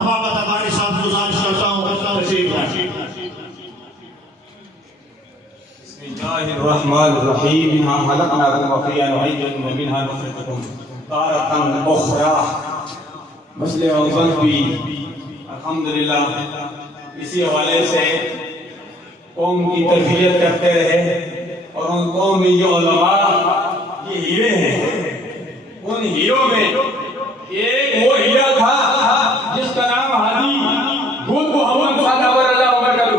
ہمارے ساتھ گزارش کرتا ہوں تشریف لائیں۔ بسم اللہ الرحمن الرحیم منها خلقناکم وفیہا نعیدکم ومنها نخرجکم تارۃ اخری۔ مسئلے اوزن بھی الحمدللہ اسی حوالے سے قوم کی تربیت کرتے رہے، اور ان قومی جو علماء یہ ہیرے ہیں، ان ہیروں میں ایک وہ ہیرا تھا جس کا نام حاجی گل محمد صادق اللہ وبرکاتہ۔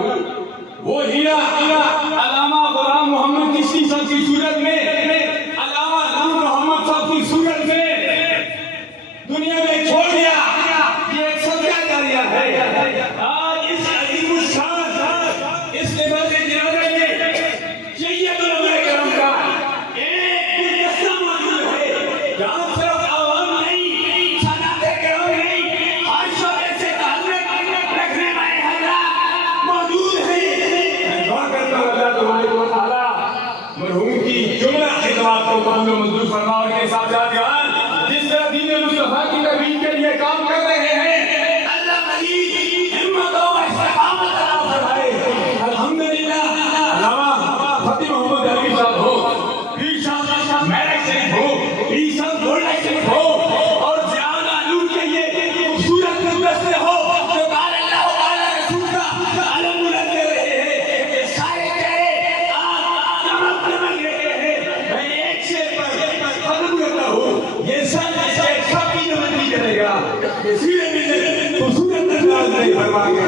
وہ ہیرا علامہ غلام محمد چشتی صاحب کی صورت میں، علامہ نور محمد صاحب کی صورت میں دنیا میں چھوڑ دیا۔ یہ ایک صدقہ جاریہ ہے۔ آج اس عظیم الشان اس لباس جنازہ میں سید علماء کرام کا ایک گلدستہ موجود ہے، جہاں صرف عوام نہیں، سادات کرام نہیں، ہر شعبے سے تعلق رکھنے والے حضرات موجود ہیں۔ میں دعا کرتا ہوں اللہ تبارک و تعالیٰ مرحوم کی جملہ خدمات کو قبول و منظور فرما، اور کے ساتھ جان جس طرح دین مصطفیٰ کی ترویج کے لیے کام کر رہے ہیں، اللہ مزید ہمت و استقامت عطا فرمائے۔ الحمدللہ علامہ فتح محمد علی صاحب ہو، پیر صاحب میرک شریف ہو، پیر صاحب گولڈن شریف ہو، اور زیادہ آلود کے یہ خوبصورت گلدستے ہو جو قال اللہ قال رسول کا علم بلند کر رہے ہیں، یہ سارے چہرے آج چمک چمک رہے ہیں۔ میں ایک شعر پر ختم کرتا ہوں، یہ سب کی نمائندگی کرے گا، یہ سیرے میں خوبصورت انداز میں فرما کے